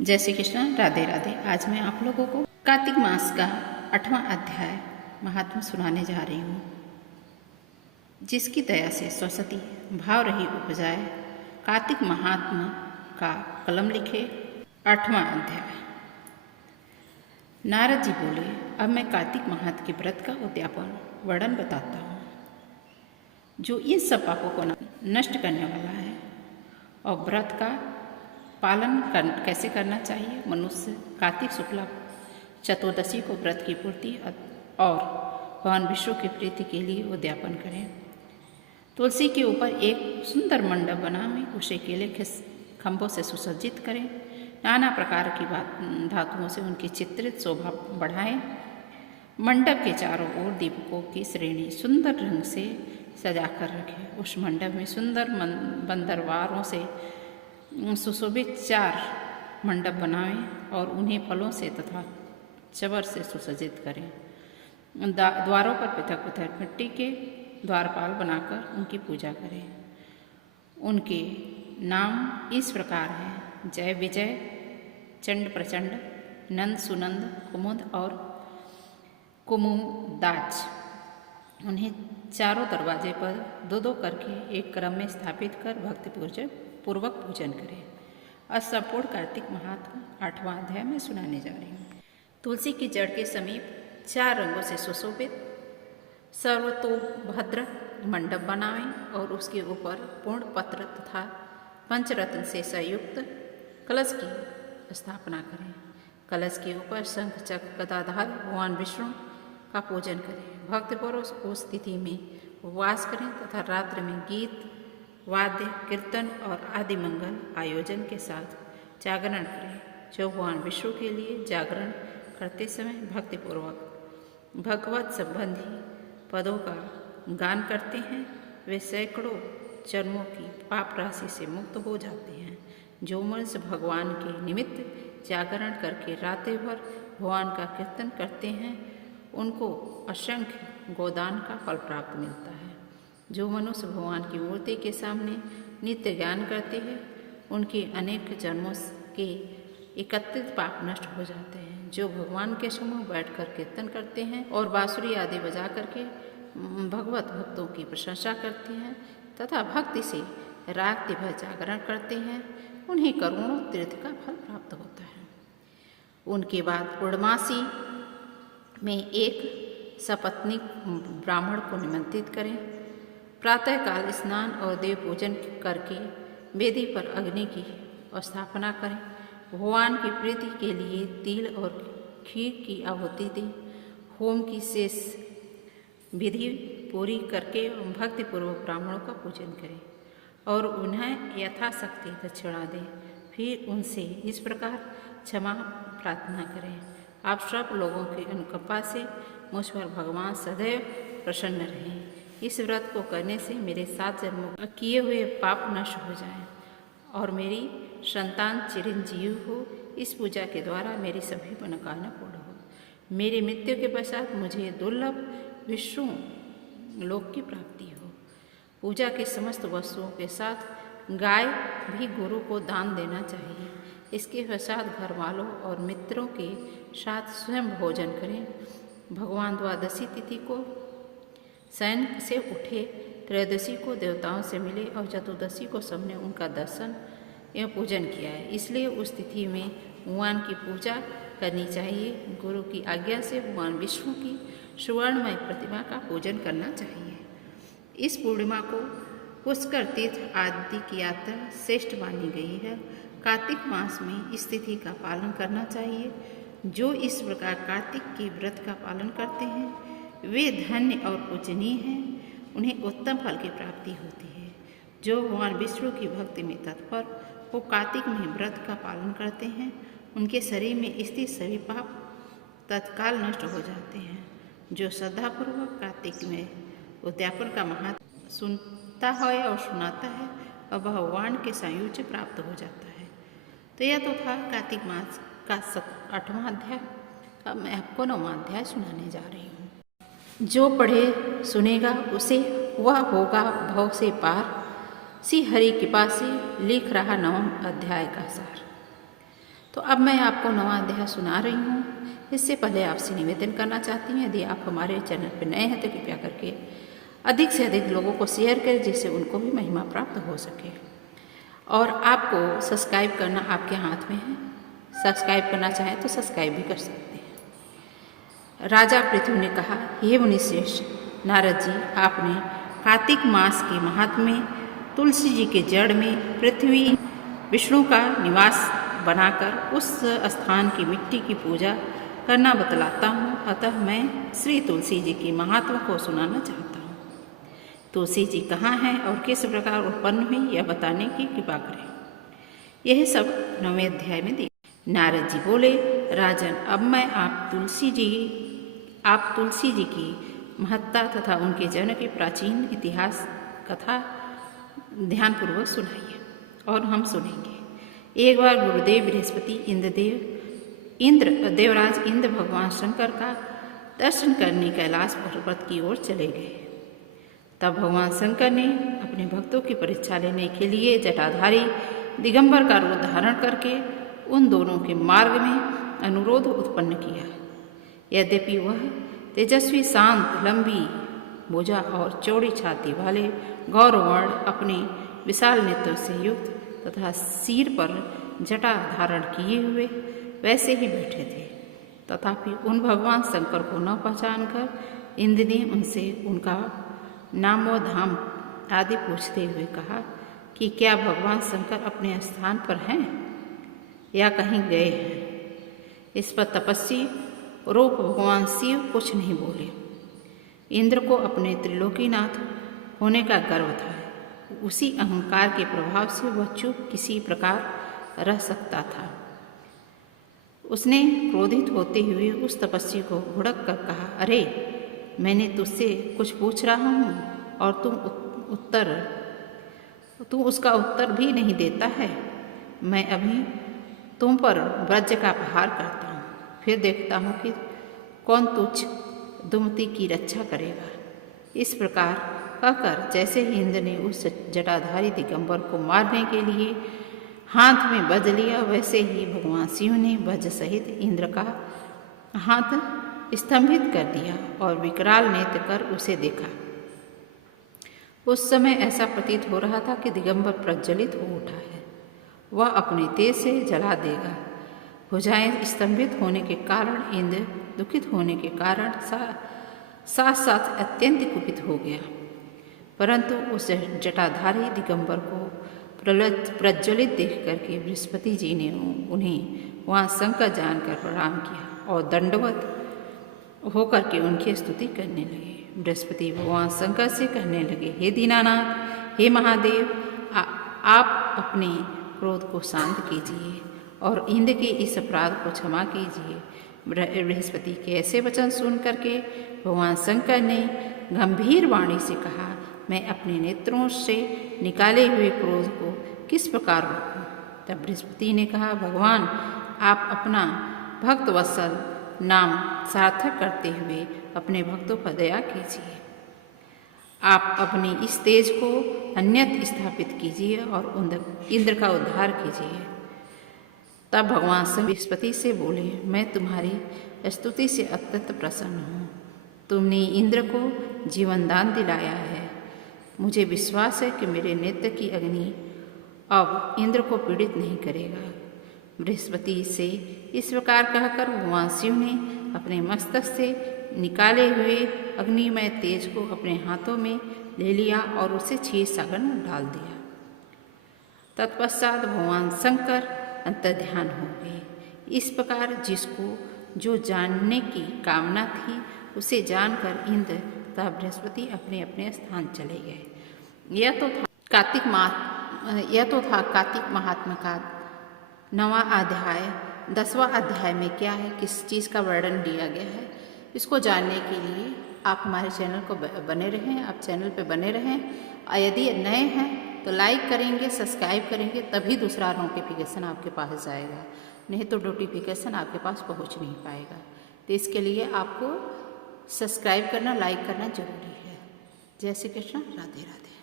जय श्री कृष्ण, राधे राधे। आज मैं आप लोगों को कार्तिक मास का 8वां अध्याय महात्मा सुनाने जा रही हूँ। जिसकी दया से सरस्वती भाव रही उपजाए, कार्तिक महात्मा का कलम लिखे। 8वां अध्याय। नारद जी बोले, अब मैं कार्तिक महात्मा के व्रत का उद्यापन वर्णन बताता हूँ, जो इन सब पापों को नष्ट करने वाला है। और व्रत का पालन कैसे करना चाहिए। मनुष्य कार्तिक शुक्ला चतुर्दशी को व्रत की पूर्ति और भगवान विष्णु की प्रीति के लिए उद्यापन करें। तुलसी के ऊपर एक सुंदर मंडप बनाएं, उसे केले के खंभों से सुसज्जित करें। नाना प्रकार की धातुओं से उनकी चित्रित शोभा बढ़ाएं। मंडप के चारों ओर दीपकों की श्रेणी सुंदर ढंग से सजाकर रखें। उस मंडप में सुंदर बंदरवारों से सुशोभित 4 मंडप बनाएं और उन्हें फलों से तथा चबर से सुसज्जित करें। द्वारों पर पृथक पृथक मिट्टी के द्वारपाल बनाकर उनकी पूजा करें। उनके नाम इस प्रकार हैं: जय विजय, चंड प्रचंड, नंद सुनंद, कुमुद और कुमुदाच। उन्हें चारों दरवाजे पर 2-2 करके एक क्रम में स्थापित कर भक्ति पूर्वक पूजन करें। और संपूर्ण कार्तिक महात्मा 8वां अध्याय में सुनाने जा रही हूँ। तुलसी की जड़ के समीप 4 रंगों से सुशोभित सर्वतोभद्र मंडप बनाएं और उसके ऊपर पूर्ण पत्र तथा पंचरत्न से संयुक्त कलश की स्थापना करें। कलश के ऊपर शंख चक्र गदाधार भगवान विष्णु का पूजन करें। भक्तिपूर्वक उस तिथि में उपवास करें तथा रात्रि में गीत, वाद्य, कीर्तन और आदि मंगल आयोजन के साथ जागरण करें। जो भगवान विष्णु के लिए जागरण करते समय भक्तिपूर्वक भगवत संबंधी पदों का गान करते हैं, वे सैकड़ों जन्मों की पाप राशि से मुक्त हो जाते हैं। जो मनुष्य भगवान के निमित्त जागरण करके रात्रि भर भगवान का कीर्तन करते हैं, उनको असंख्य गोदान का फल प्राप्त मिलता है। जो मनुष्य भगवान की मूर्ति के सामने नित्य ज्ञान करते हैं, उनके अनेक जन्मों के एकत्रित पाप नष्ट हो जाते हैं। जो भगवान के समूह बैठकर कीर्तन करते हैं और बांसुरी आदि बजा करके भगवत भक्तों की प्रशंसा करते हैं तथा भक्ति से रात्रि भर जागरण करते हैं, उन्हें करोड़ों तीर्थ का फल प्राप्त होता है। उनके बाद पूर्णमासी में एक सपत्नीक ब्राह्मण को निमंत्रित करें। प्रातःकाल स्नान और देव पूजन करके वेदी पर अग्नि की स्थापना करें। भगवान की प्रीति के लिए तिल और खीर की आहुति दें। होम की शेष विधि पूरी करके भक्तिपूर्वक ब्राह्मणों का पूजन करें और उन्हें यथाशक्ति दक्षिणा दें। फिर उनसे इस प्रकार क्षमा प्रार्थना करें, आप सब लोगों की अनुकंपा से मुझ पर भगवान सदैव प्रसन्न रहें। इस व्रत को करने से मेरे 7 जन्मों किए हुए पाप नष्ट हो जाएं और मेरी संतान चिरंजीव हो। इस पूजा के द्वारा मेरी सभी मनोकामना पूर्ण हो। मेरी मृत्यु के पश्चात मुझे दुर्लभ विष्णु लोक की प्राप्ति हो। पूजा के समस्त वस्तुओं के साथ गाय भी गुरु को दान देना चाहिए। इसके पश्चात घर वालों और मित्रों के साथ स्वयं भोजन करें। भगवान द्वादशी तिथि को शयन से उठे, त्रयोदशी को देवताओं से मिले और चतुर्दशी को सबने उनका दर्शन एवं पूजन किया है, इसलिए उस तिथि में भगवान की पूजा करनी चाहिए। गुरु की आज्ञा से भगवान विष्णु की सुवर्णमय प्रतिमा का पूजन करना चाहिए। इस पूर्णिमा को पुष्कर तीर्थ आदि की यात्रा श्रेष्ठ मानी गई है। कार्तिक मास में इस तिथि का पालन करना चाहिए। जो इस प्रकार कार्तिक के व्रत का पालन करते हैं, वे धन्य और पूजनीय हैं। उन्हें उत्तम फल की प्राप्ति होती है। जो भगवान विष्णु की भक्ति में तत्पर वो कार्तिक में व्रत का पालन करते हैं, उनके शरीर में स्थित सभी पाप तत्काल नष्ट हो जाते हैं। जो श्रद्धापूर्वक कार्तिक में उद्यापन का महत्व सुनता है और सुनाता है, और भगवान के सायुज्य प्राप्त हो जाता है। तो यह तो था कार्तिक मास का 8वां अध्याय। अब मैं आपको 9वां अध्याय सुनाने जा रही हूँ। जो पढ़े सुनेगा उसे वह होगा भव से पार, श्री हरि कृपा से लिख रहा 9वां अध्याय का सार। तो अब मैं आपको 9वां अध्याय सुना रही हूँ। इससे पहले आपसे निवेदन करना चाहती हूँ, यदि आप हमारे चैनल पर नए हैं तो कृपया करके अधिक से अधिक लोगों को शेयर करें, जिससे उनको भी महिमा प्राप्त हो सके। और आपको सब्सक्राइब करना आपके हाथ में है, सब्सक्राइब करना चाहें तो सब्सक्राइब भी कर सकते हैं। राजा पृथु ने कहा, हे मुनिश्रेष्ठ नारद जी, आपने कार्तिक मास के महात्म्य में तुलसी जी के जड़ में पृथ्वी विष्णु का निवास बनाकर उस स्थान की मिट्टी की पूजा करना बतलाता हूँ। अतः मैं श्री तुलसी जी की महात्मा को सुनाना चाहता हूँ। तुलसी जी कहाँ हैं और किस प्रकार उत्पन्न हुई, यह बताने की कृपा करें। यह सब 9वें अध्याय में दी। नारद जी बोले, राजन, अब मैं आप तुलसी जी की महत्ता तथा उनके जन्म के प्राचीन इतिहास कथा ध्यानपूर्वक सुनाइए और हम सुनेंगे। एक बार गुरुदेव बृहस्पति देवराज इंद्र भगवान शंकर का दर्शन करने कैलाश पर्वत की ओर चले गए। तब भगवान शंकर ने अपने भक्तों की परीक्षा लेने के लिए जटाधारी दिगंबर का रूप धारण करके उन दोनों के मार्ग में अनुरोध उत्पन्न किया। यद्यपि वह तेजस्वी, शांत, लंबी भुजा और चौड़ी छाती वाले गौरवर्ण अपने विशाल नेत्रों से युक्त तथा सिर पर जटा धारण किए हुए वैसे ही बैठे थे। तथापि उन भगवान शंकर को न पहचानकर इंद्र ने उनसे उनका नाम व धाम आदि पूछते हुए कहा कि क्या भगवान शंकर अपने स्थान पर हैं या कहीं गए हैं। इस पर तपस्वी रूप भगवान शिव कुछ नहीं बोले। इंद्र को अपने त्रिलोकीनाथ होने का गर्व था। उसी अहंकार के प्रभाव से वह चुप किसी प्रकार रह सकता था। उसने क्रोधित होते हुए उस तपस्वी को भुड़क कर कहा, अरे, मैंने तुझसे कुछ पूछ रहा हूँ और तू उसका उत्तर भी नहीं देता है। मैं अभी तुम पर वज्र का प्रहार करता हूँ, फिर देखता हूँ कि कौन तुझ दुमति की रक्षा करेगा। इस प्रकार कहकर जैसे ही इंद्र ने उस जटाधारी दिगंबर को मारने के लिए हाथ में वज्र लिया, वैसे ही भगवान शिव ने वज्र सहित इंद्र का हाथ स्तंभित कर दिया और विकराल नेत्र कर उसे देखा। उस समय ऐसा प्रतीत हो रहा था कि दिगंबर प्रज्वलित हो उठा है, वह अपने तेज से जला देगा। भुजाएं स्तंभित होने के कारण इंद्र दुखित होने के कारण साथ साथ अत्यंत कुपित हो गया। परंतु उस जटाधारी दिगंबर को प्रज्वलित देख करके बृहस्पति जी ने उन्हें वहाँ शंकर जानकर प्रणाम किया और दंडवत होकर के उनकी स्तुति करने लगे। बृहस्पति भगवान शंकर से कहने लगे, हे दीनानाथ, हे महादेव, आप अपने क्रोध को शांत कीजिए और इंद्र के इस अपराध को क्षमा कीजिए। बृहस्पति के ऐसे वचन सुन करके भगवान शंकर ने गंभीर वाणी से कहा, मैं अपने नेत्रों से निकाले हुए क्रोध को किस प्रकार रोकूं। तब बृहस्पति ने कहा, भगवान, आप अपना भक्त वत्सल नाम सार्थक करते हुए अपने भक्तों पर दया कीजिए। आप अपनी इस तेज को अन्यत्र स्थापित कीजिए और इंद्र का उद्धार कीजिए। तब भगवान बृहस्पति से बोले, मैं तुम्हारी स्तुति से अत्यंत प्रसन्न हूँ। तुमने इंद्र को जीवन दान दिलाया है। मुझे विश्वास है कि मेरे नेत्र की अग्नि अब इंद्र को पीड़ित नहीं करेगा। बृहस्पति से इस प्रकार कहकर भगवान शिव ने अपने मस्तक से निकाले हुए अग्निमय तेज को अपने हाथों में ले लिया और उसे क्षीर सागर में डाल दिया। तत्पश्चात भगवान शंकर अंतर्ध्यान हो गए। इस प्रकार जिसको जो जानने की कामना थी उसे जानकर इंद्र तथा बृहस्पति अपने अपने स्थान चले गए। यह तो था कार्तिक महात्म्य का 9वां अध्याय। 10वां अध्याय में क्या है, किस चीज़ का वर्णन दिया गया है, इसको जानने के लिए आप हमारे चैनल को बने रहें, आप चैनल पे बने रहें। और यदि नए हैं तो लाइक करेंगे, सब्सक्राइब करेंगे, तभी दूसरा नोटिफिकेशन आपके पास जाएगा, नहीं तो नोटिफिकेशन आपके पास पहुंच नहीं पाएगा। तो इसके लिए आपको सब्सक्राइब करना, लाइक करना जरूरी है। जय श्री कृष्ण, राधे राधे।